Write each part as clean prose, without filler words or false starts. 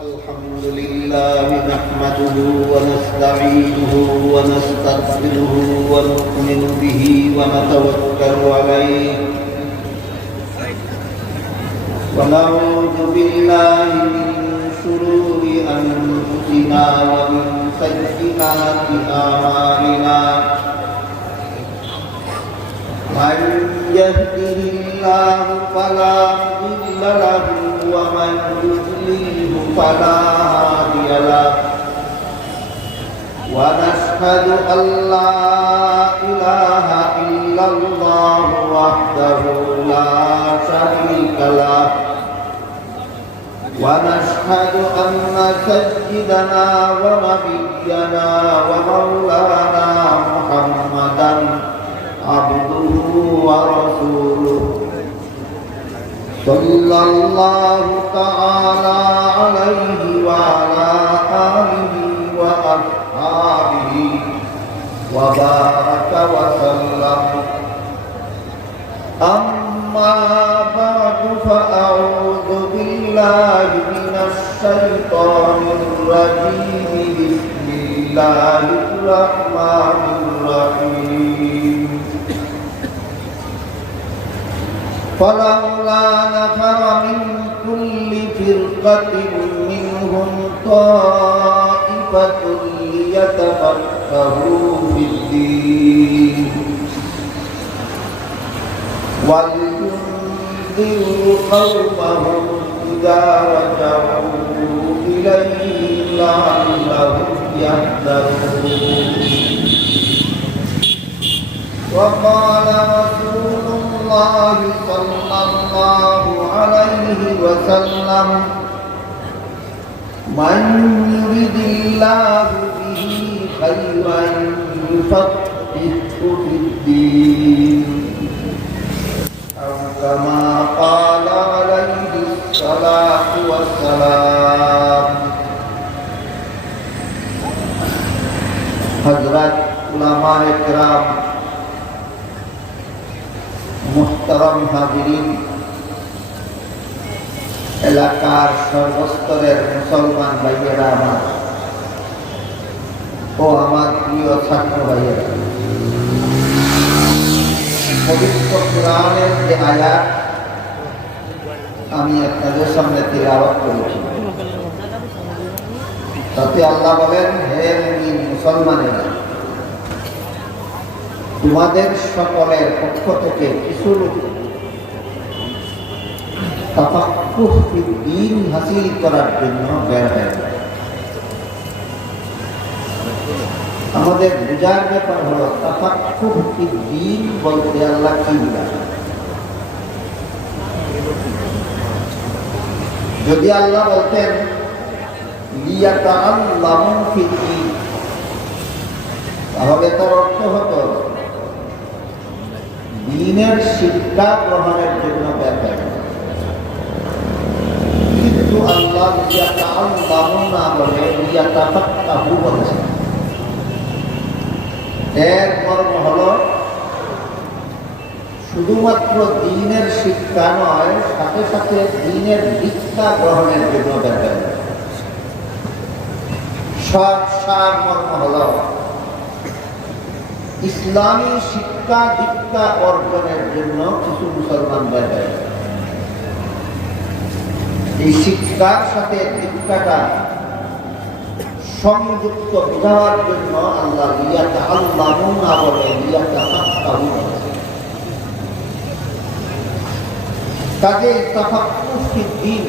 الحمد لله نحمده ونستعينه ونستغفره ونؤمن به ونتوكل عليه ونعوذ بالله من شرور أنفسنا ومن سيئات أعمالنا من يهده الله فلا مضل له ومن يضلله فلا هادي له ونشهد أن لا إله إلا الله وحده لا شريك له ونشهد أن سيدنا ونبينا ومولانا محمدا عبده ورسوله صلى الله تعالى عليه وعلى آله وأصحابه وبارك وسلم أما بعد فأعوذ بالله من الشيطان الرجيم بسم الله الرحمن الرحيم فلولا نفر من كل فرقة منهم طائفة ليتفقهوا في الدين ولينذروا قومهم إذا رجعوا إليهم لعلهم يحذرون وقال رسول الله صلى الله عليه وسلم من يرد الله به خيرا يفقهه في الدين أو كما قال عليه الصلاة والسلام حضرات علماء کرام মুহতারাম হাজিরিন এলাকার সর্বস্তরের মুসলমান ভাইয়েরা আমার ও আমার প্রিয় ছাত্র ভাইয়েরা পবিত্র কোরআনের যে আয়াত আমি আপনাদের সামনে তিলাওয়াত করেছি তাতে আল্লাহ বলেন হে মুমিন মুসলমানেরা তোমাদের সকলের পক্ষ থেকে কিছু লোক তাফাক্কুহ ফিদ্দীন হাসিল করার জন্য বের হয়ে যায়। আমাদের বুঝার ব্যাপার হলো তাফাক্কুহ ফিদ্দীন বলতে আল্লাহ কি বোঝায়। যদি আল্লাহ বলতেন লিয়াতাআল্লামু ফিদ্দীন তাহলে তার অর্থ হতো দ্বীনের শিক্ষা গ্রহণের জন্য ব্যাপার, কিন্তু আল্লাহ লিয়াতাআল্লামু না বলে লিয়াতাফাক্কাহু বলেছেন। এর মর্ম হলো শুধুমাত্র দ্বীনের শিক্ষা নয়, সাথে সাথে দ্বীনের দীক্ষা গ্রহণের জন্য ব্যাপার। সার মর্ম হলো ইসলামী শিক্ষা দীক্ষা অর্জনের জন্য কিছু মুসলমান বের। এই শিক্ষার সাথে দীক্ষাটা সংযুক্ত বোঝার জন্য আল্লাহ লিয়াতাআল্লামু না বলে লিয়াতাফাক্কাহু। কাজে তাফাক্কুহ ফিদ্দীন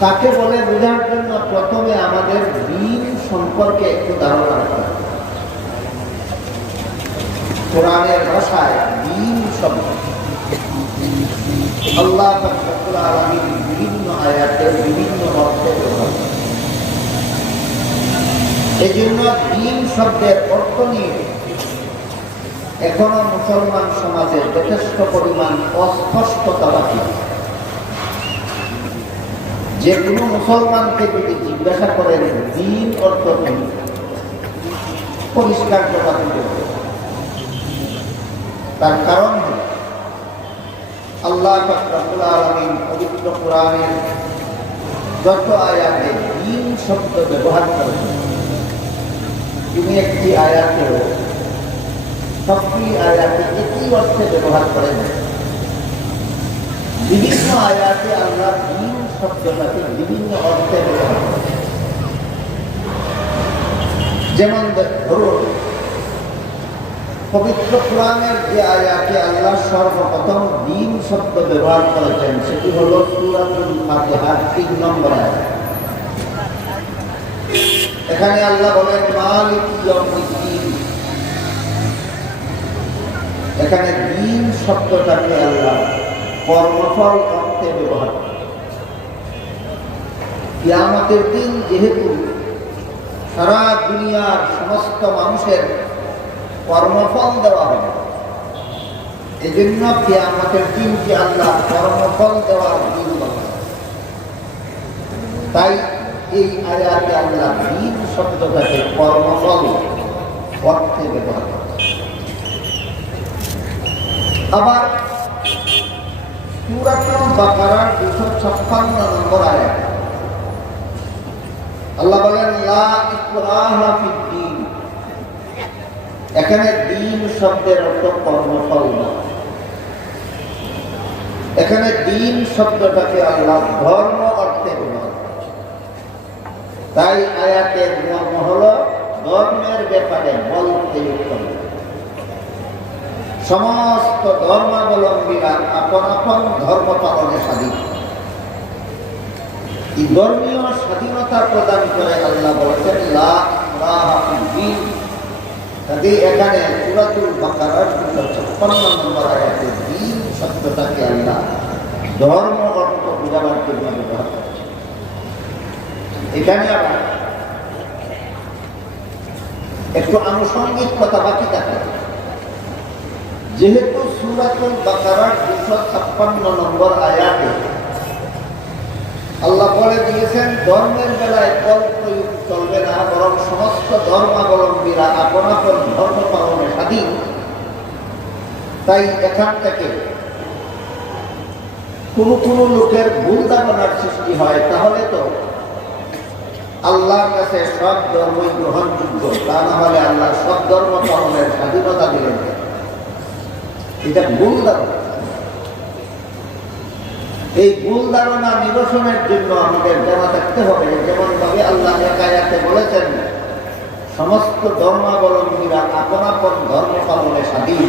তাকে বলে বোঝার জন্য প্রথমে আমাদের দ্বীন সম্পর্কে একটু ধারণা রাখতে হবে। কোরআনের ভাষায় দ্বীন শব্দ আল্লাহ রাব্বুল আলামিন বিভিন্ন আয়াতে বিভিন্ন অর্থে ব্যবহার করেন। এই জন্য দ্বীন শব্দের অর্থ নিয়ে এখনো মুসলমান সমাজে যথেষ্ট পরিমাণ অস্পষ্টতা বাকি আছে। যে কোনো মুসলমানকে যদি জিজ্ঞাসা করেন দ্বীন অর্থ কি, পরিষ্কার জবাব দিতে হবে। তার কারণ আল্লাহ পাক রব্বুল আলামিন পবিত্র কোরআনের যত আয়াতে দিন শব্দ ব্যবহার করেছেন, তিনি একটি আয়াতেও সবটি আয়াতে একই অর্থে ব্যবহার করেন। বিভিন্ন আয়াতে আল্লাহ দিন শব্দটাকে বিভিন্ন অর্থে ব্যবহার করেন। যেমন ধরুন, পবিত্র কোরআনের যে আয়াতে আল্লাহ সর্বপ্রথম দিন শব্দ ব্যবহার করেছেন সেটি হল সূরাতুল ফাতিহার ৩ নম্বর আয়াত। এখানে আল্লাহ বলেন মালিক ইয়াউমিদ্দিন। এখানে দিন শব্দটাকে আল্লাহ কর্মফল অর্থে ব্যবহার করেন। কিয়ামতের দিন যেহেতু সারা দুনিয়ার সমস্ত মানুষের কর্মফল দেওয়া হবে, এজন্য কিয়ামতের দিনকে আল্লাহ কর্মফল দেওয়ার দিন বলা। তাই এই আয়াতে আল্লাহ দিন শব্দটাকে কর্মফল অর্থে ব্যবহার করে। আবার সূরাতুল বাকারার 256 নম্বর আয়াত আল্লাহ বলেন লা ইকরাহা ফিদ্দীন। এখানে দিন শব্দের অর্থ কর্মফল না, এখানে দিন শব্দটাকে আল্লাহ ধর্ম অর্থে ব্যবহার করে। তাই আয়াতের মর্ম হল ধর্মের ব্যাপারে বলতে হবে। সমস্ত ধর্মাবলম্বীরা আপন আপন ধর্ম পালনে স্বাধীন। এই ধর্মীয় স্বাধীনতা প্রদান করে আল্লাহ বলেছেন লা ইকরাহা ফিদ্দীন। তাই এখানে সূরাতুল বাকারার 256 নম্বর আয়াতে দিন শব্দটাকে আল্লাহ ধর্ম অর্থ বোঝাবার জন্য ব্যবহার করেছেন। এখানে আবার একটু আনুষঙ্গিক কথা বাকি থাকে। যেহেতু সূরাতুল বাকারার 256 নম্বর আয়াতে আল্লাহ বলে দিয়েছেন ধর্মের বেলায় কল প্রয়োগ চলবে না, বরং সমস্ত ধর্মাবলম্বীরা আপন আপন ধর্ম পালনে স্বাধীন। তাই এখান থেকে কোনো লোকের ভুল ধারণার সৃষ্টি হয়, তাহলে তো আল্লাহর কাছে সব ধর্মই গ্রহণযোগ্য, তা না হলে আল্লাহ সব ধর্ম পালনের স্বাধীনতা দিলেন। এটা ভুল ধারণা। এই ভুল ধারণা নিরসনের জন্য আমাদের জানা থাকতে হবে, যেমন ভাবে আল্লাহ এক আয়াতে বলেছেন সমস্ত ধর্মাবলম্বীরা আপন আপন ধর্ম পালনে স্বাধীন,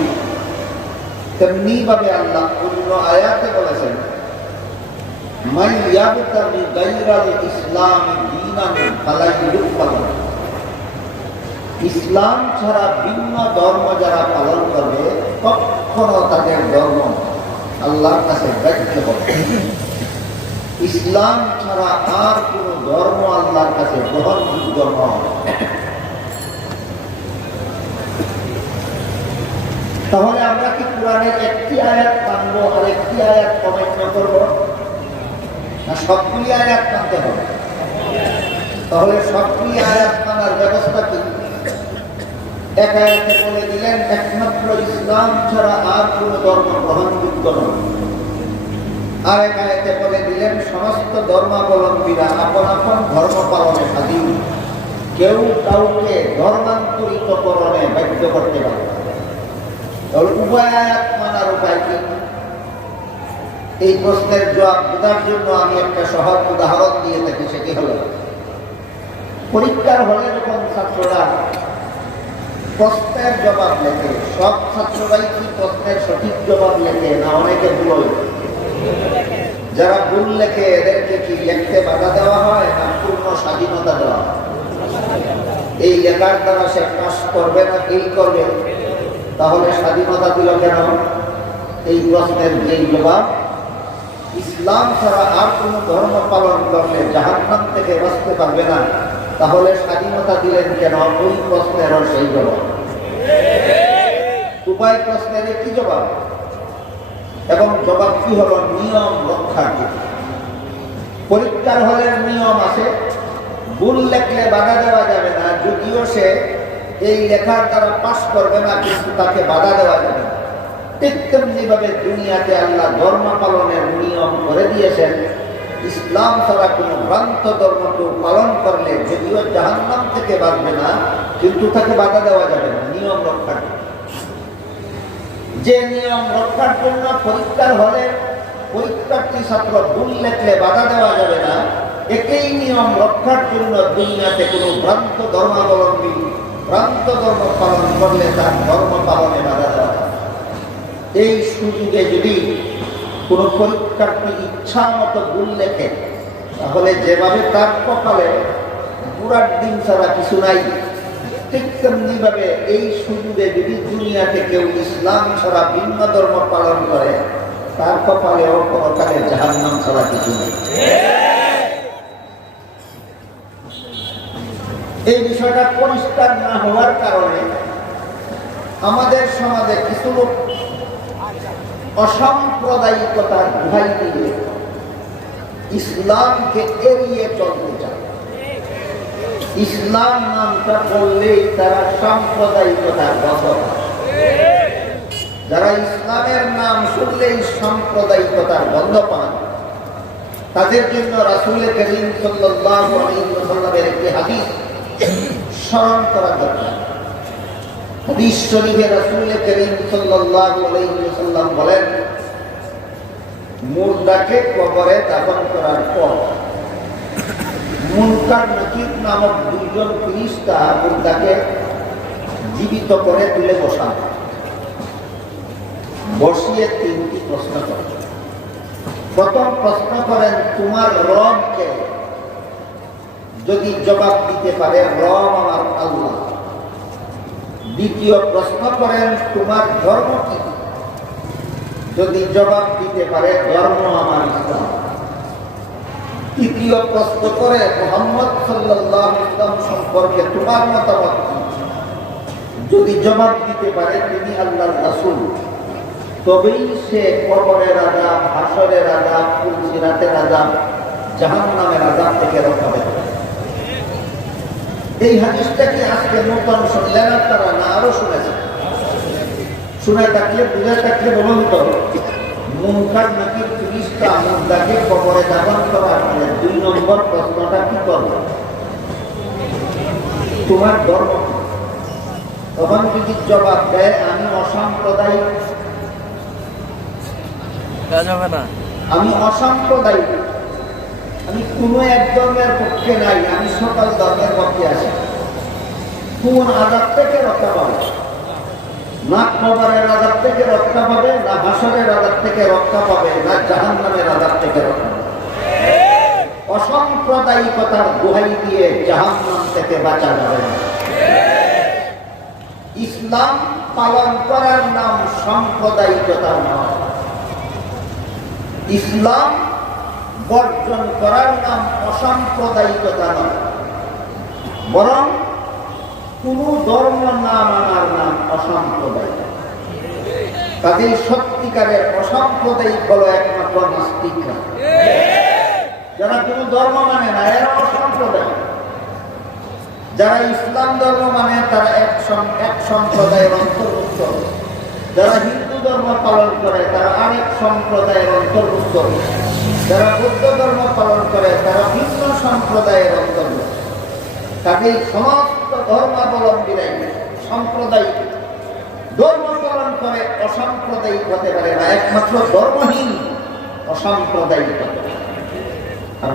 তেমনি ভাবে আল্লাহ অন্য আয়াতে বলেছেন মান ইয়াবতাগি গায়রাল ইসলামি দীনান ফালা ইউকবাল। ইসলাম ছাড়া ভিন্ন ধর্ম যারা পালন করবে কখনো তাদের ধর্ম আল্লাহর কাছে গ্রাহ্য হবে। ইসলাম ছাড়া আর কোন ধর্ম আল্লাহর কাছে গ্রহণযোগ্য নয়। তাহলে আমরা কি কোরআনের একটি আয়াত মানব আর একটি আয়াত অমান্য করব, না সবগুলি আয়াত মানতে হবে? তাহলে সবগুলি আয়াত মানার ব্যবস্থা কি? এক আয়াতে বলে দিলেন একমাত্র ইসলাম ছাড়া আর কোন ধর্ম গ্রহণযোগ্য নয়। আর এক আয়াতে বলে দিলেন সমস্ত ধর্মাবলম্বীরা আপন আপন ধর্ম পালনে স্বাধীন, কেউ কাউকে ধর্মান্তরিত করণে বাধ্য করতে পারে। তাহলে উভয় আয়াত মানার উপায় কি? এই প্রশ্নের জবাব দেওয়ার জন্য আমি একটা সহজ উদাহরণ দিয়ে থাকি। সেটি হল পরীক্ষার হলে যখন ছাত্ররা প্রশ্নের জবাব লেখে, সব ছাত্ররাই কি প্রশ্নের সঠিক জবাব লেখে, না অনেকে ভুল? যারা ভুল লেখে এদেরকে কি লিখতে বাধা দেওয়া হয়, না পূর্ণ স্বাধীনতা দেওয়া হয়? এই লেখার দ্বারা সে পাস করবে না ফেল করবে, তাহলে স্বাধীনতা দিল কেন? এই প্রশ্নের যেই জবাব ইসলাম ছাড়া আর কোন ধর্ম পালন করলে জাহান্নাম থেকে বাঁচতে পারবে না, তাহলে স্বাধীনতা দিলেন কেন? ওই প্রশ্নেরও সেই জবাব। উভয় প্রশ্নের কি জবাব, এবং জবাব কি হলো? নিয়ম রক্ষার জন্য। পরীক্ষার হলের নিয়ম আছে, ভুল লেখলে বাধা দেওয়া যাবে না, যদিও সে এই লেখার দ্বারা পাস করবে না, কিন্তু তাকে বাধা দেওয়া যাবে না। ঠিক তেমনি ভাবে দুনিয়াতে আল্লাহ ধর্ম পালনের নিয়ম করে দিয়েছেন। ইসলাম ছাড়া কোনো ভ্রান্ত ধর্মকে পালন করলে যদিও জাহান্নাম থেকে বাঁচবে না, কিন্তু তাকে বাধা দেওয়া যাবে না নিয়ম রক্ষার জন্য। যে নিয়ম রক্ষার জন্য পরীক্ষার হলে পরীক্ষার্থী ছাত্র ভুল লেখলে বাধা দেওয়া যাবে না, একই নিয়ম রক্ষার জন্য দুনিয়াতে কোনো ভ্রান্ত ধর্মাবলম্বী ভ্রান্ত ধর্ম পালন করলে তার ধর্ম পালনে বাধা দেওয়া যাবে। এই সুযোগে যদি কোনো পরীক্ষার্থী ইচ্ছা মতো ভুল লেখে, তাহলে যেভাবে তার কপালে পুরার দিন ছাড়া কিছু নাই, ঠিক তেমনি ভাবে এই সুযোগে যদি দুনিয়াতে কেউ ইসলাম ছাড়া ভিন্ন ধর্ম পালন করে, তার কপালেও পরকালে জাহান্নাম ছাড়া কিছু নেই। এই বিষয়টা পরিষ্কার না হওয়ার কারণে আমাদের সমাজে কিছু লোক অসাম্প্রদায়িকতার দোহাই দিয়ে ইসলামকে এড়িয়ে চলতে চায়। ইসলাম নামটা বললেই তারা সাম্প্রদায়িকতার গন্ধ পায়। যারা ইসলামের নাম শুনলেই সাম্প্রদায়িকতার গন্ধ পান, তাদের জন্য রাসূল করিম সাল্লাল্লাহু আলাইহি ওয়াসাল্লামের একটি হাদিস স্মরণ করা দরকার। হাদিস শরীফে রাসূল করিম সাল্লাল্লাহু আলাইহি ওয়াসাল্লাম বলেন, মুর্দাকে কবরে দাফন করার পর মুনকার নাকির নামক দুইজন ফেরেশতা মুর্দাকে জীবিত করে তুলে বসান। বসিয়ে তিনটি প্রশ্ন করেন। প্রথম প্রশ্ন করেন, তোমার রব কে? যদি জবাব দিতে পারে রব আমার আল্লাহ। দ্বিতীয় প্রশ্ন করেন, তোমার ধর্ম কি? যদি জবাব দিতে পারে ধর্ম আমার ইসলাম। তৃতীয় প্রশ্ন করে, মুহাম্মদ সাল্লাল্লাহু আলাইহি ওয়াসাল্লাম সম্পর্কে তোমার মতামত কি? যদি জবাব দিতে পারে তিনি আল্লাহর রাসূল, তবেই সে কবরের আযাব, হাসরের আযাব, পুলসিরাতের আযাব, জাহান্নামের আযাব থেকে রক্ষা পাবে। এই হাদিসটা কি আজকে নতুন শুনলেন আপনারা, না আরো শুনেছেন? শুনে থাকলে বুঝে থাকলে বলুন তো, মুনকার নাকির ফেরেশতা মুর্দাকে কবরে দাফন করার পরে ২ নম্বর প্রশ্নটা কি করবে? তোমার ধর্ম কি? তখন যদি জবাব দেয় আমি অসাম্প্রদায়িক, আমি অসাম্প্রদায়িক, আমি কোন এক ধর্মের পক্ষে নাই, আমি সকল ধর্মের পক্ষে আছি, কোন আযাব থেকে রক্ষা পাবে? না কবরের আযাব থেকে রক্ষা পাবে, না হাসরের আযাব থেকে রক্ষা পাবে, না জাহান্নামের আযাব থেকে রক্ষা পাবে। অসাম্প্রদায়িকতার দোহাই দিয়ে জাহান্নাম থেকে বাঁচা যাবে না। ইসলাম পালন করার নাম সাম্প্রদায়িকতা নয়, ইসলাম বর্জন করার নাম অসাম্প্রদায়িকতা নয়, বরং কোন ধর্ম না মানার নাম অসাম্প্রদায়িক। তাদের সত্যিকারের অসাম্প্রদায়িক হলো একমাত্র নাস্তিকরা। যারা কোন ধর্ম মানে না এরা অসাম্প্রদায়িক। যারা ইসলাম ধর্ম মানে তারা এক সম্প্রদায়ের অন্তর্ভুক্ত। যারা হিন্দু ধর্ম পালন করে তারা আরেক সম্প্রদায়ের অন্তর্ভুক্ত। যারা বৌদ্ধ ধর্ম পালন করে তারা ভিন্ন সম্প্রদায়ের অন্তর্ভুক্ত। তাদের সমস্ত ধর্মাবলম্বীরাই সাম্প্রদায়িক। ধর্ম পালন করে অসাম্প্রদায়িক হতে পারে না, একমাত্র ধর্মহীন অসাম্প্রদায়িক হতে পারে। আর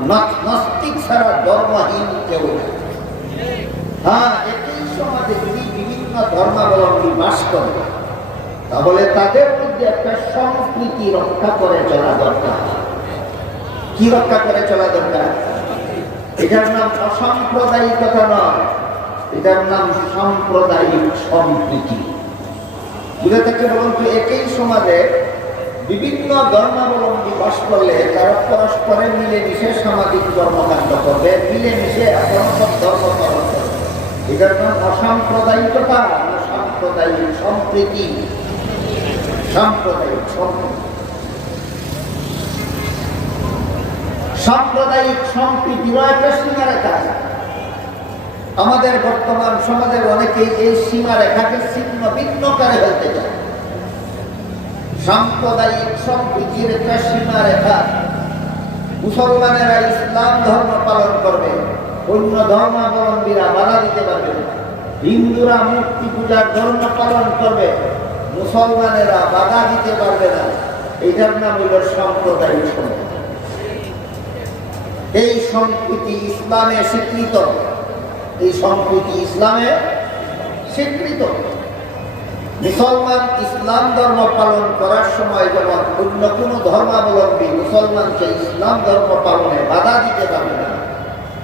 নাস্তিক ছাড়া ধর্মহীন কেউ না। হ্যাঁ, একই সমাজে যদি বিভিন্ন ধর্মাবলম্বী বাস করে, তাহলে তাদের মধ্যে একটা সংস্কৃতি রক্ষা করে চলা দরকার। কি রক্ষা করে চলা দরকার? এটার নাম অসাম্প্রদায়িকতা নয়, এটার নাম সাম্প্রদায়িক সম্প্রীতি। বুঝে থাকলে বলুন তো, একই সমাজে বিভিন্ন ধর্মাবলম্বী বাস করলে তারা পরস্পরে মিলেমিশে সামাজিক কর্মকাণ্ড করবে, মিলেমিশে আপন ধর্ম পালন করবে। এটার নাম অসাম্প্রদায়িকতা, সাম্প্রদায়িক সম্প্রীতি। সাম্প্রদায়িক সম্প্রীতি, সাম্প্রদায়িক সম্প্রীতির একটা সীমারেখা আছে। আমাদের বর্তমান সমাজের অনেকেই এই সীমারেখাকে ছিন্ন ভিন্ন করে ফেলতে চায়। সাম্প্রদায়িক সম্প্রীতির একটা সীমারেখা, মুসলমানেরা ইসলাম ধর্ম পালন করবে, অন্য ধর্মাবলম্বীরা বাধা দিতে পারবে না। হিন্দুরা মূর্তি পূজার ধর্ম পালন করবে, মুসলমানেরা বাধা দিতে পারবে না। এইটার নাম হইল সাম্প্রদায়িক সম্প্রীতি। এই সম্প্রীতি ইসলামে স্বীকৃত, এই সম্প্রীতি ইসলামে স্বীকৃত। মুসলমান ইসলাম ধর্ম পালন করার সময় যেমন অন্য কোন ধর্মাবলম্বী মুসলমানকে ইসলাম ধর্ম পালনে বাধা দিতে পারবে না,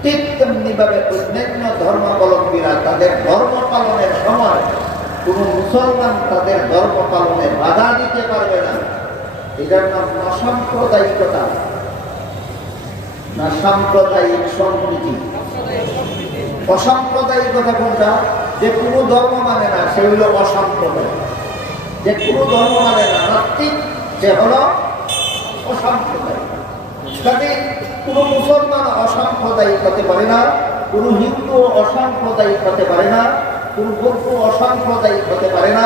ঠিক তেমনি ভাবে অন্যান্য ধর্মাবলম্বীরা তাদের ধর্ম পালনের সময় কোন মুসলমান তাদের ধর্ম পালনে বাধা দিতে পারবে না। এটার নাম অসাম্প্রদায়িকতা না সাম্প্রদায়িক সম্প্রীতি। অসাম্প্রদায়িকতা কোনটা? যে কোনো ধর্ম মানে না সে হইল অসাম্প্রদায়িক, যে কোনো ধর্ম মানে না নাস্তিক সে হল অসাম্প্রদায়িক। কাজে কোনো মুসলমান অসাম্প্রদায়িক হতে পারে না, কোনো হিন্দু অসাম্প্রদায়িক হতে পারে না, কোনো বৌদ্ধ অসাম্প্রদায়িক হতে পারে না,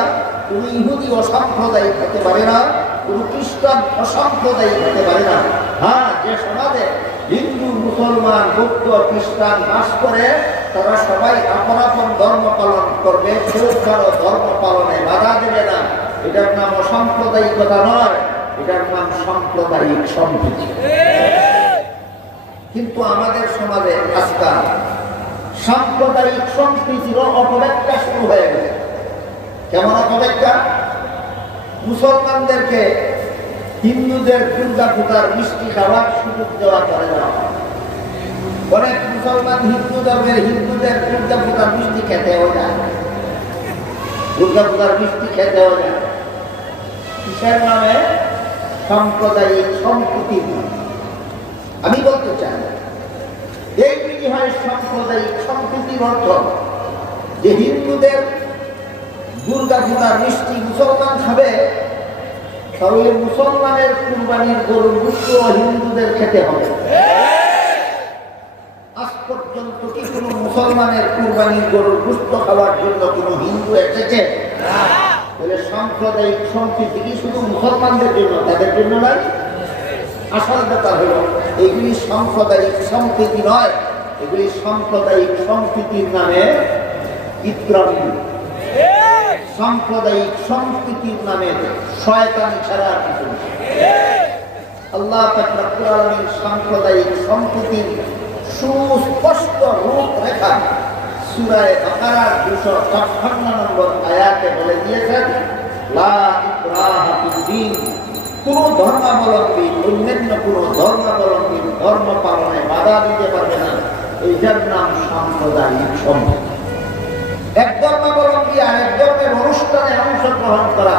কোনো ইহুদি অসাম্প্রদায়িক হতে পারে না, কোনো খ্রিস্টান অসাম্প্রদায়িক হতে পারে না। হ্যাঁ, যে সমাজে হিন্দু, মুসলমান, বৌদ্ধ, খ্রিস্টান বাস করে তারা সবাই আপন আপন ধর্ম পালন করবে, কেউ কারো ধর্ম পালনে বাধা দেবে না। এটার নাম অসাম্প্রদায়িকতা নয়, এটার নাম সাম্প্রদায়িক সম্প্রীতি। কিন্তু আমাদের সমাজে আজকাল সাম্প্রদায়িক সম্প্রীতির অপব্যাখ্যা শুরু হয়ে গেছে। কেমন অপব্যাখ্যা? মুসলমানদেরকে হিন্দুদের দুর্গা পূজার মিষ্টি খাওয়ার সুযোগ দেওয়া করে না। অনেক মুসলমান হিন্দু ধর্মের হিন্দুদের দুর্গা পূজার মিষ্টি খেতেও যায়, দুর্গা পূজার মিষ্টি খেতেও যায়। কিসের নামে? সাম্প্রদায়িক সম্প্রীতির নামে। আমি বলতে চাই এইগুলি হয় সাম্প্রদায়িক সম্প্রীতির অর্থ যে হিন্দুদের দুর্গা পূজার মিষ্টি মুসলমান খাবে, তাহলে মুসলমানের কুরবানির গরুর গোশত হিন্দুদের খেতে হবে। আজ পর্যন্ত কি কোনো মুসলমানের কুরবানির গরুর গোশত খাওয়ার জন্য কোনো হিন্দু এসেছে? তাহলে সাম্প্রদায়িক সম্প্রীতি কি শুধু মুসলমানদের জন্য, তাদের জন্য নয়? আসল ব্যাপার হলো এগুলি সাম্প্রদায়িক সম্প্রীতি নয়, এগুলি সাম্প্রদায়িক সম্প্রীতির নামে বিদ্রোহী। সাম্প্রদায়িক সম্প্রীতির নামে শয়তানি ছাড়া কিছু না। আল্লাহ পাক রব্বুল আলামিন সাম্প্রদায়িক সম্প্রীতির সুস্পষ্ট রূপরেখা সূরা বাকারার 256 নম্বর আয়াতে বলে দিয়েছেন, লা ইকরাহা ফিদ্দীন। কোন ধর্মাবলম্বী অন্যান্য কোন ধর্মাবলম্বীর ধর্ম পালনে বাধা দিতে পারবে না। এইটার নাম সাম্প্রদায়িক সম্প্রীতি। এক ধর্মাবলম্বী আরেক ধর্মের অনুষ্ঠানে অংশগ্রহণ করা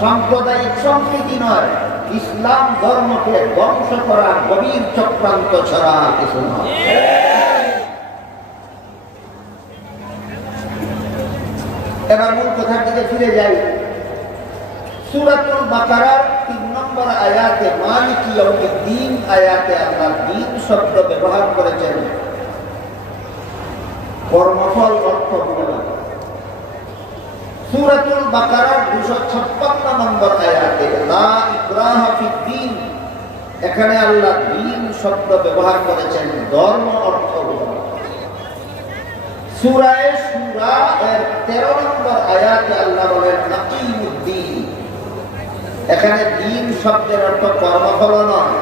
সাম্প্রদায়িক সম্প্রীতি নয়, ইসলাম ধর্মকে ধ্বংস করার গভীর চক্রান্ত ছাড়া কিছু নয়। এবার মূল কথার দিকে ফিরে যাই। সূরাতুল বাকারার 3 নম্বর আয়াতে মালিকি ইয়াউমিদ্দিন আয়াতে আল্লাহ দিন শব্দ ব্যবহার করেছেন কর্মফল অর্থ বলে। সূরাতুল বাকারার 256 নম্বর আয়াতে লা ইকরাহা ফিদ্দীন, এখানে আল্লাহ দিন শব্দ ব্যবহার করেছেন ধর্ম অর্থ বলে। সূরা শুরা এর 13 নম্বর আয়াতে আল্লাহ বলেন আকিমুদ্দিন, এখানে দিন শব্দের অর্থ কর্মফল নয়,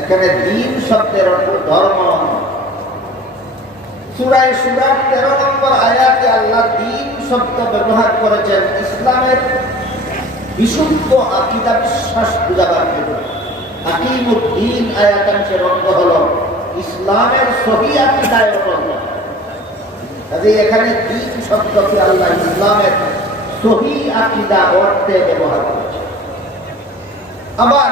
এখানে দিন শব্দের অর্থ ধর্ম। সূরা শুরার 13 নম্বর আয়াতে আল্লাহ দিন শব্দ ব্যবহার করেছেন ইসলামের বিশুদ্ধ আকীদা বিশ্বাস বুঝাবার জন্য। আকিমুদ্দিন আয়াতাংশের অর্থ হলো ইসলামের সহিহ আকীদায় অটল। কাজে এখানে দিন শব্দকে আল্লাহ ইসলামের সহিহ আকীদা অর্থে ব্যবহার করেছে। আবার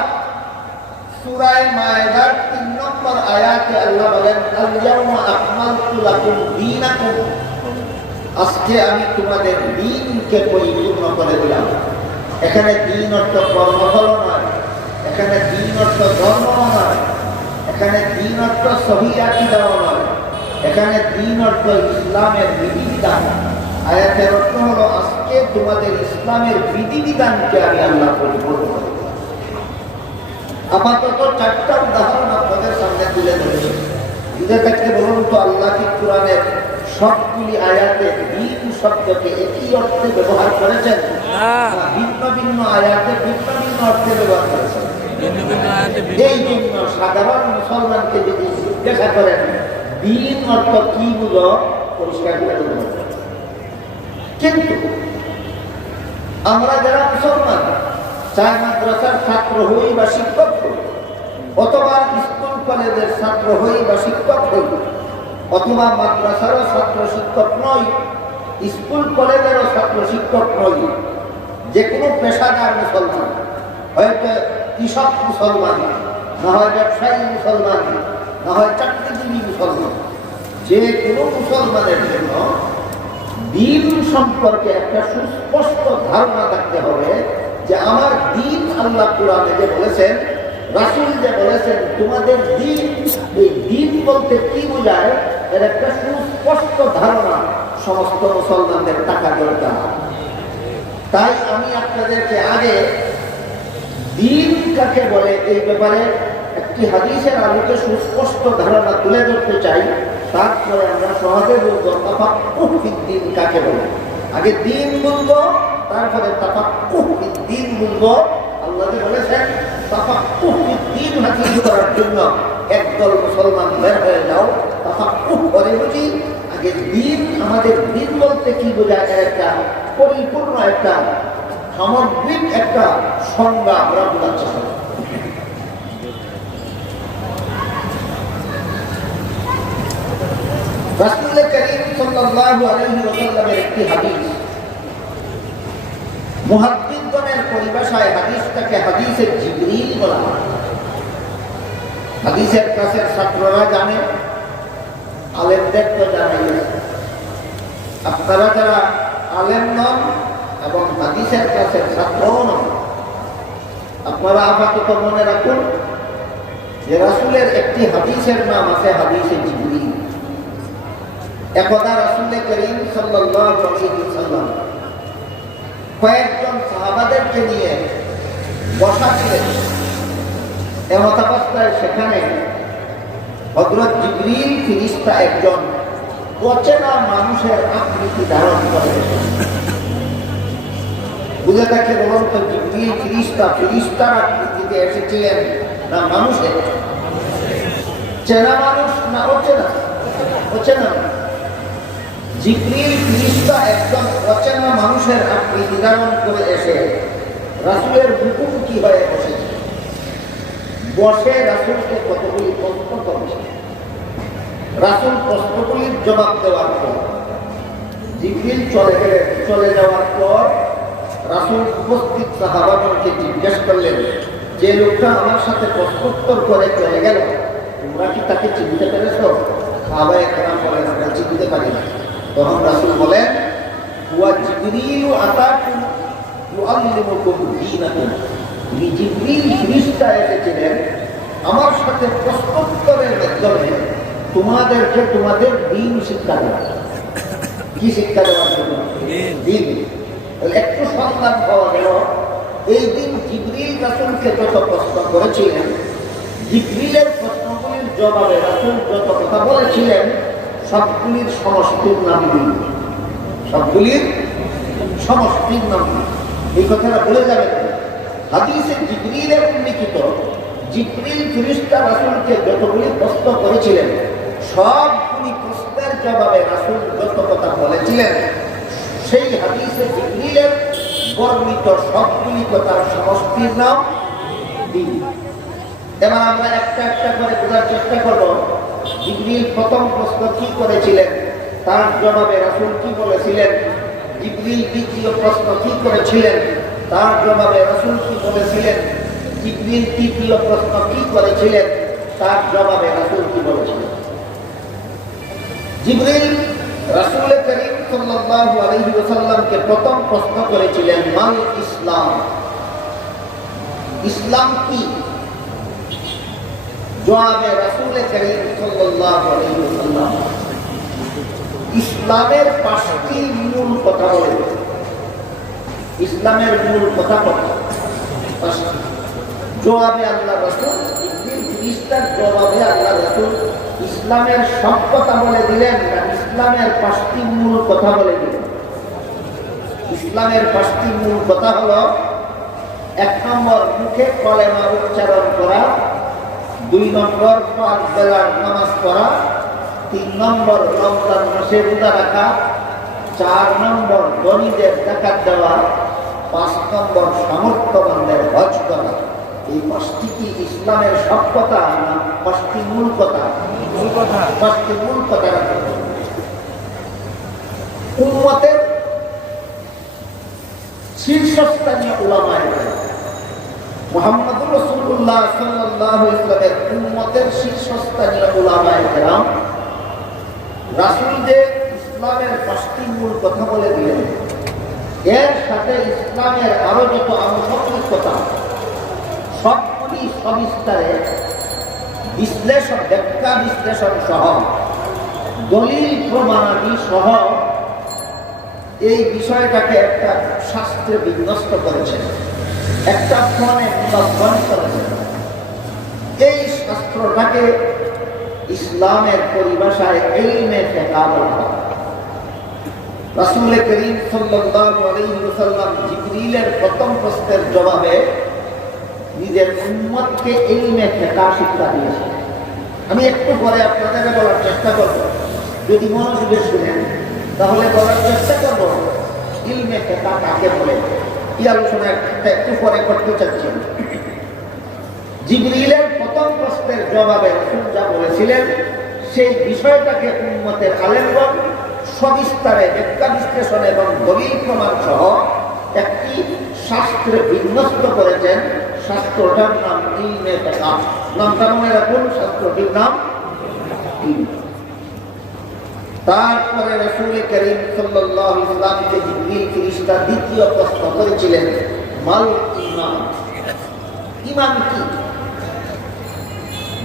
সূরা মায়েদার 3 নম্বর আয়াতে আল্লাহ বলেন আল-ইয়াওমা আকমালতু লাকুম দীনাকুম, আজকে আমি তোমাদের দ্বীনকে পরিপূর্ণ করে দিলাম। এখানে দ্বীন অর্থ কর্মফল নয়, এখানে দ্বীন অর্থ ধর্ম নয়, এখানে দ্বীন অর্থ সহিহ আকীদা নয়, এখানে দ্বীন অর্থ ইসলামের বিধিবিধান। আয়াতের অর্থ হলো আজকে তোমাদের ইসলামের বিধিবিধানকে আমি আল্লাহ পরিপূর্ণ করে দিলাম। আপাতত চারটা উদাহরণ আপনাদের সামনে তুলে ধরেছি। ঈদের ক্ষেত্রে বলুন তো, আল্লাহ কি কোরআনের সবগুলি আয়াতে দিন শব্দকে একই অর্থে ব্যবহার করেছেন? ভিন্ন ভিন্ন আয়াতে ভিন্ন ভিন্ন অর্থে ব্যবহার করেছেন। এই জন্য সাধারণ মুসলমানকে যদি জিজ্ঞাসা করেন দিন অর্থ কি বুঝো, পরিষ্কার করে দেবেন। কিন্তু আমরা যারা মুসলমান, চাই মাদ্রাসার ছাত্র হই বা শিক্ষক হই, অথবা স্কুল কলেজের ছাত্র হই বা শিক্ষক হই, অথবা মাদ্রাসারও ছাত্র শিক্ষক নই, স্কুল কলেজেরও ছাত্র শিক্ষক নই, যে কোনো পেশাদার মুসলমান, হয়তো কৃষক মুসলমান, না হয় ব্যবসায়ী মুসলমান, না হয় চাকরিজীবী মুসলমান, যে কোনো মুসলমানের জন্য দিন সম্পর্কে একটা সুস্পষ্ট ধারণা থাকতে হবে যে আমার দিন আল্লাহ কোরআনে যে বলেছেন, রাসূল যে বলেছেন তোমাদের দিন, এই দিন বলতে কি বোঝায় এর একটা সুস্পষ্ট ধারণা সমস্ত মুসলমানদের থাকা দরকার। তাই আমি আপনাদেরকে আগে দিন কাকে বলে এই ব্যাপারে একটি হাদিসের আলোকে সুস্পষ্ট ধারণা তুলে ধরতে চাই। তারপরে আমরা সহজে বলবো তাফাক্কুহ ফিদ্দীন কাকে বলে। আগে দিন বলবো, তারপরে তাফাক্কুহ ফিদ্দীন বলবো। আল্লাহ বলেছেন তাফাক্কুহ ফিদ্দীন হাসিল করার জন্য একদল মুসলমান বের হয়ে যাও, তাফাক্কুহ করে বুঝি। আগে দিন, আমাদের দিন বলতে কি বোঝায় একটা পরিপূর্ণ একটা সামগ্রিক একটা সংজ্ঞা আমরা বোঝার চেষ্টা করি। রাসূল করিম সাল্লাল্লাহু আলাইহি ওয়াসাল্লামের একটি হাদিস, মুহাদ্দিসগণের পরিভাষায় হাদিসটাকে হাদিসে জিবরিল বলা হয়। হাদিসের কাছের ছাত্ররা জানে, আলেমদের তো জানাই আছে। আপনারা যারা আলেম নন এবং হাদিসের কাছের ছাত্রও নন, আপনারা আপাতত মনে রাখুন যে রাসূলের একটি হাদিসের নাম আছে হাদিসে জিবরিল। একদা রাসূল করিম সাল্লাল্লাহু আলাইহি ওয়াসাল্লাম কয়েকজন সাহাবাদেরকে নিয়ে বসা ছিলেন। এমত অবস্থায় সেখানে হযরত জিবরিল ফেরেশতা একজন অচেনা মানুষের আকৃতি ধারণ করে। বুঝে দেখে বলুন তো, জিবরিল ফেরেশতার আকৃতিতে এসেছিলেন না মানুষের? চেনা মানুষ না অচেনা? অচেনা। জিবরিল ফেরেশতা একজন অচেনা মানুষের আকৃতি ধারণ করে এসে রাসূলের মুখোমুখি হয়ে বসেছে। বসে রাসূলকে কতগুলি প্রশ্ন করেছে। রাসূল প্রশ্নগুলির জবাব দেওয়ার পর জিবরিল চলে যাওয়ার পর রাসূল উপস্থিত সাহাবাগণকে জিজ্ঞেস করলেন, যে লোকটা আমার সাথে প্রশ্নোত্তর করে চলে গেল, তোমরা কি তাকে চিনতে পেরেছ? সাহাবায়ে কেরাম বলেন, আমরা চিনতে পারি না। তখন রাসূল বলেন, হুয়া জিবরিল আতাকুম ইউআল্লিমুকুম দীনাকুম। জিবরিল ফেরেশতা এসেছিলেন আমার সাথে প্রশ্নোত্তরের মাধ্যমে তোমাদেরকে তোমাদের দ্বীন শিক্ষা দেওয়া। কি শিক্ষা দেওয়ার জন্য? দ্বীন। একটু সন্ধান পাওয়া গেল, এই দিন জিবরিল রাসূলকে যত প্রশ্ন করেছিলেন, জিবরিলের প্রশ্নগুলির জবাবে রাসূল যত কথা বলেছিলেন, সবগুলির সমষ্টির নাম দিন। সবগুলির সমষ্টির নাম দিন। এই কথাটা বলে যাবেন। হাদিসে জিবরিলের উল্লিখিত জিবরিল ফেরেশতা রাসূলকে যতগুলি প্রশ্ন করেছিলেন, সবগুলি প্রশ্নের জবাবে রাসূল যত কথা বলেছিলেন, সেই হাদিসে জিবরিলের বর্ণিত সবগুলি কথার সমষ্টির নাম দিন। এবার আমরা একটা একটা করে বোঝার চেষ্টা করব। জিবরিল প্রথম প্রশ্ন কি করেছিলেন, তার জবাবে রাসূল কি বলেছিলেন। জিবরিল দ্বিতীয় প্রশ্ন কি করেছিলেন, তার জবাবে রাসূল কি বলেছিলেন। জিবরিল তৃতীয় প্রশ্ন কি করেছিলেন, তার জবাবে রাসূল কি বলেছিলেন। জিবরিল রাসূল করিম সাল্লাল্লাহু আলাইহি ওয়াসাল্লামকে প্রথম প্রশ্ন করেছিলেন, মাল ইসলাম, ইসলাম কি? জবাবে রাসূল করিম সাল্লাল্লাহু আলাইহি ওয়াসাল্লাম ইসলামের 5টি মূল কথা বলেন। ইসলামের মূল কথা 5টি। জবাবে আল্লাহ রাসূল জিবরিল জবাবে আল্লাহ রাসূল ইসলামের সব কথা বলে দিলেন না ইসলামের 5টি মূল কথা বলে দিলেন। ইসলামের 5টি মূল কথা হলো 1 নম্বর মুখে কলেমা উচ্চারণ করা, 2 নম্বর 5 বেলার নামাজ পড়া, 3 নম্বর রমজান মাসে রোজা রাখা, 4 নম্বর গরীবদের যাকাত দেওয়া, 5 নম্বর সামর্থ্যবানদের হজ করা। এই 5টি কি ইসলামের সব কথা না 5টি মূল কথা? 5টি মূল কথা। উম্মতের শীর্ষস্থানীয় উলামায়ে কেরাম মুহাম্মদুর রাসূলুল্লাহ সাল্লাল্লাহু আলাইহি ওয়াসাল্লামের উম্মতের শীর্ষস্থানীয় উলামায়ে কেরাম রাসূল যে ইসলামের 5টি মূল কথা বলে দিলেন, এর সাথে ইসলামের আরো যত আনুষঙ্গিক কথা সবগুলি সবিস্তারে বিশ্লেষণ, ব্যাখ্যা বিশ্লেষণ সহ দলিল প্রমাণাদি সহ এই বিষয়টাকে একটা শাস্ত্রে বিন্যস্ত করেছেন, একটা ফোনে মুদাব্বান করেছেন। এই শাস্ত্রটাকে ইসলামের পরিভাষায় ইলমে ফিকহ বলা হয়। রাসূল করিম সাল্লাল্লাহু আলাইহি ওয়াসাল্লাম জিবরিলের প্রথম প্রশ্নের জবাবে নিজের উম্মতকে ইলমে ফিকহ শিক্ষা দিয়েছেন। আমি একটু পরে আপনাদের বলার চেষ্টা করব, যদি মনোযোগে শুনেন তাহলে বলার চেষ্টা করব ইলমে ফিকহ কাকে বলে। এই আলোচনা একটু পরে করতে চাচ্ছি। জিবরিলের প্রথম প্রশ্নের জবাবে রাসূল যা বলেছিলেন সেই বিষয়টাকে উম্মতের আলেমগণ সবিস্তারে ব্যাখ্যা বিশ্লেষণ এবং দলিল প্রমাণ সহ একটি শাস্ত্রে বিন্যস্ত করেছেন। শাস্ত্রটার নাম ইলমে ফিকহ। নামটা মনে রাখুন, শাস্ত্রটির নাম। তারপরে রাসূল করিম সাল্লাল্লাহু আলাইহি ওয়াসাল্লামকে জিবরিল ফেরেশতা দ্বিতীয় প্রশ্ন করেছিলেন, মাল ঈমান, ঈমান কি?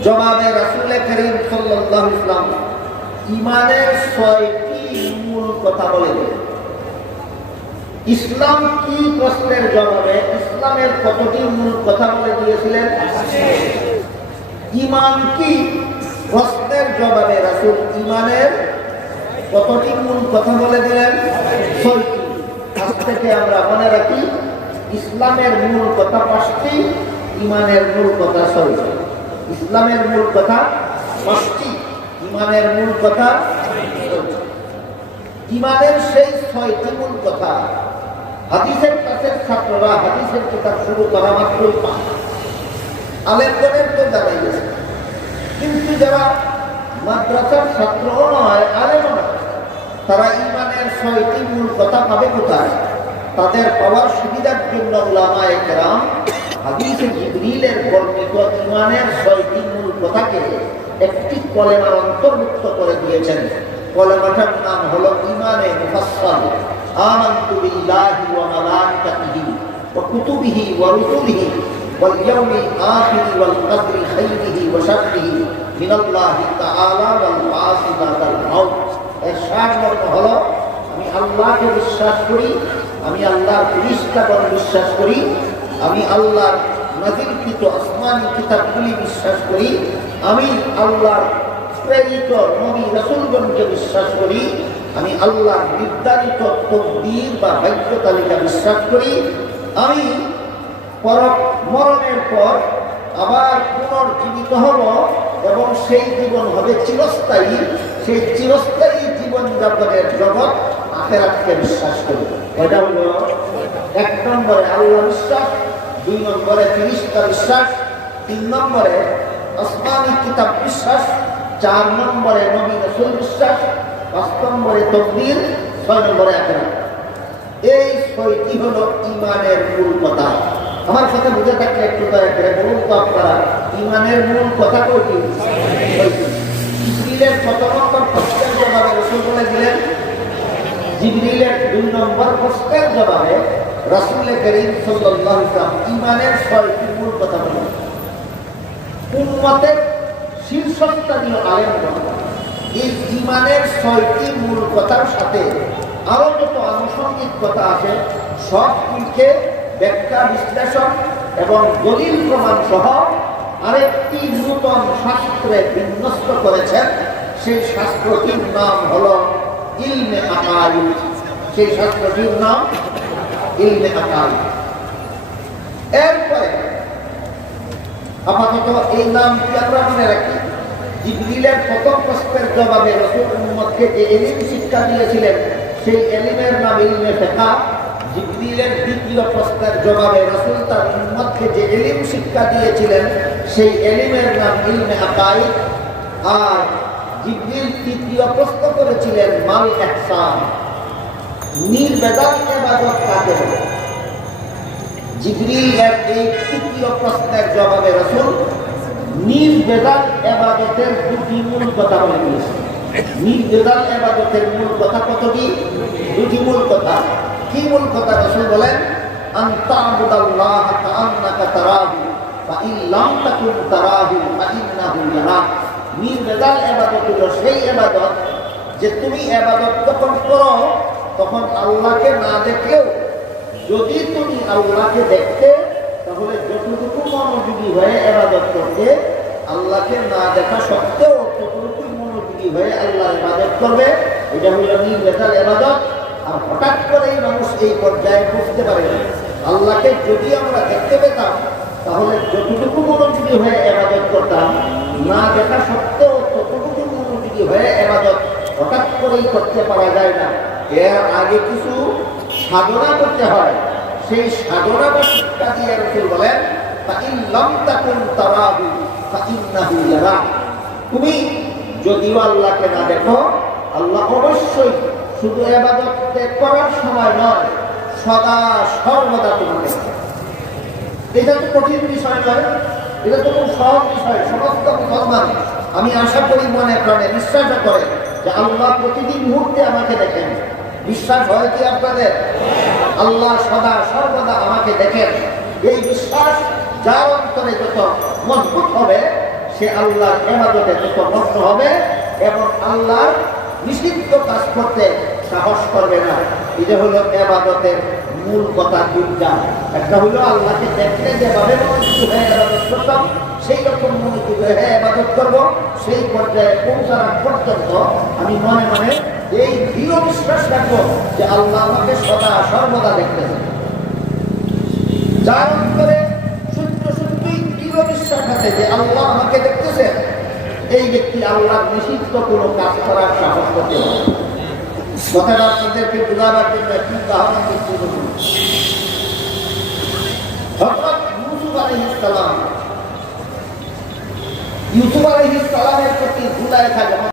জবাবে রাসূল করিম সাল্লাল্লাহু আলাইহি ওয়াসাল্লাম ঈমানের 6টি মূল কথা বলে দিলেন। ইসলাম কি প্রশ্নের জবাবে ইসলামের কতটি মূল কথা বলে দিয়েছিলেন? ঈমান কি প্রশ্নের জবাবে রাসূল ঈমানের কতটি মূল কথা বলে দিলেন? 6টি। আজ থেকে আমরা মনে রাখি ইসলামের মূল কথা 5টি, ঈমানের মূল কথা 6টি। ইসলামের মূল কথা 5টি, ঈমানের মূল কথা 6টি। ঈমানের সেই 6টি মূল কথা হাদিসের কাছে ছাত্ররা হাদিসের কিতাব শুরু করা মাত্রই পায়। আলেমগণের তো জানাই গেছে, কিন্তু যারা মাদ্রাসার ছাত্রও নয়, আলেমও নয়, তারা ঈমানের 6টি মূল কথা পাবে কোথায়? তাদের পাওয়ার সুবিধার জন্য উলামায়ে কেরাম হাদিসে জিবরিলের বর্ণিত ঈমানের 6টি মূল কথাকে একটি কলেমার অন্তর্ভুক্ত করে দিয়েছেন। কলেমাটার নাম হলো ঈমানে মুফাসসাল। আমানতু বিল্লাহি ওয়া মালাইকাতিহি ওয়া কুতুবিহি ওয়া রুসুলিহি ওয়াল ইয়াউমিল আখিরি ওয়াল কদরি খাইরিহি ওয়া শাররিহি মিনাল্লাহি তাআলা ওয়াল বাসি বাদাল মাউত। এর সারমর্ম হলো আমি আল্লাহকে বিশ্বাস করি, আমি আল্লাহর ফেরেশতাগণ বিশ্বাস করি, আমি আল্লাহর নাযিলকৃত আসমানী কিতাবগুলি বিশ্বাস করি, আমি আল্লাহর প্রেরিত নবী রাসূলগণকে বিশ্বাস করি, আমি আল্লাহর নির্ধারিত তকদীর বা ভাগ্য তালিকা বিশ্বাস করি, আমি মরণের পর আবার পুনর্জীবিত হব এবং সেই জীবন হবে চিরস্থায়ী। সেই চিরস্থায়ী জীবনযাপনের জগৎ আখিরাতকে বিশ্বাস করি। এটা হলো 1 নম্বরে আল্লাহ বিশ্বাস, 2 নম্বরে ফেরেশতা বিশ্বাস, 3 নম্বরে আসমানী কিতাব বিশ্বাস, 4 নম্বরে নবী রাসূল বিশ্বাস, 5 নম্বরে তাকদীর, 6 নম্বরে আখিরাত। এই 6টি হলো ঈমানের মূল কথা। আমার কথা বুঝে থাকলে একটু দয়া করে বলুন তো আপনারা ঈমানের মূল কথা কয়টি? 6টি। জিবরিলের প্রথম প্রশ্নের জবাবে রাসূল বলে দিলেন, জিবরিলের 2 নম্বর প্রশ্নের জবাবে রাসূল করিম সাল্লাল্লাহু আলাইহি ওয়াসাল্লাম ঈমানের 6টি মূল কথা বলেন। উম্মতের শীর্ষস্থানীয় আলেমগণ এই ঈমানের 6টি মূল কথার সাথে আরো যত আনুষঙ্গিক কথা আছে সবগুলিকে ব্যাখ্যা বিশ্লেষণ এবং দলিল প্রমাণ সহ আরেকটি নূতন শাস্ত্রে বিন্যস্ত করেছেন। সেই শাস্ত্রটির নাম হলো ইলমে আকাইদ। সেই শাস্ত্রটির নাম ইলমে আকাইদ। এরপরে আপাতত এই নামটি আমরা মনে রাখি। জিবরিলের প্রথম প্রশ্নের জবাবে রাসূল উম্মতকে যে ইলম শিক্ষা দিয়েছিলেন সেই ইলমের নাম ইলমে ফিকহ। জিবরিলের দ্বিতীয় প্রশ্নের জবাবে রাসূল তার উম্মতকে যে ইলম শিক্ষা দিয়েছিলেন সেই ইলমের নাম ইলমে আকাইদ। আর জিবরিল তৃতীয় প্রশ্ন করেছিলেন মাল ইহসান, নির্বেজাল ইবাদত কাকে বলে। জিবরিলের এই তৃতীয় প্রশ্নের জবাবে রাসূল নির্বেজাল ইবাদতের দুটি মূল কথা বলে দিয়েছেন। নির্বেজাল ইবাদতের মূল কথা কতটি? দুটি মূল কথা। কি মূল কথা? রাসূল বলেন আনতা আবুদাল্লাহ কাআন্নাকা তারাহু ফা ইন লাম তাকুন তারাহু ফা ইন্নাহু ইয়ারাক। নির্বেজাল ইবাদত হলো সেই ইবাদত যে তুমি ইবাদত যখন করো তখন আল্লাহকে না দেখলেও যদি তুমি আল্লাহকে দেখতে তাহলে যতটুকু মনোযোগী হয়ে ইবাদত করতে, আল্লাহকে না দেখা সত্ত্বেও ততটুকু মনোযোগী হয়ে আল্লাহর ইবাদত করবে। এটা হলো নির্বেজাল ইবাদত। আর হঠাৎ করেই মানুষ এই পর্যায়ে পৌঁছতে পারে না। আল্লাহকে যদি আমরা দেখতে পেতাম তাহলে যতটুকু মনোযোগী হয়ে ইবাদত করতাম, না দেখা সত্ত্বেও ততটুকু মনোযোগী হয়ে ইবাদত হঠাৎ করেই করতে পারা যায় না। এর আগে কিছু সাধনা করতে হয়। সেই সাধনা বা শিক্ষা দিয়ে রাসূল বলেন ফা ইন লাম তাকুন তারাহু ফা ইন্নাহু ইয়ারাক। তুমি যদিও আল্লাহকে না দেখো, আল্লাহ অবশ্যই শুধু ইবাদত করার সময় নয়, সদা সর্বদা তোমাকে দেখে। এটা তো কঠিন বিষয় নয়, এটা তো খুব সহজ বিষয়। সমস্ত মুসলমান আমি আশা করি মনে প্রাণে বিশ্বাস করে যে আল্লাহ প্রতিদিন মুহূর্তে আমাকে দেখেন। বিশ্বাস হয় কি আপনাদের? আল্লাহ সদা সর্বদা আমাকে দেখেন। এই বিশ্বাস যার অন্তরে যত মজবুত হবে সে আল্লাহর ইবাদতে তত মগ্ন হবে এবং আল্লাহর নিষিদ্ধ কাজ করতে সাহস করবে না। এটা হলো ইবাদতের মূল কথা দুইটা। একটা হলো আল্লাহকে দেখলে যেভাবে মনোযোগী হয়ে ইবাদত করতাম সেই রকম মনোযোগী হয়ে ইবাদত করব। সেই পর্যায়ে পৌঁছানোর পর্যন্ত আমি মনে মনে এই দৃঢ় বিশ্বাস রাখবো যে আল্লাহ আমাকে সদা সর্বদা দেখতেছেন। যার অন্তরে সত্যই দৃঢ় বিশ্বাস আছে যে আল্লাহ আমাকে দেখতেছেন, এই ব্যক্তি আল্লাহর নিষিদ্ধ কোনো কাজ করার সাহস করতে পারে। কথাটা আপনাদেরকে বোঝাবার জন্য একটি উদাহরণ দিচ্ছি। হযরত ইউসুফ আলাইহিস সালামের প্রতি জুলাইখা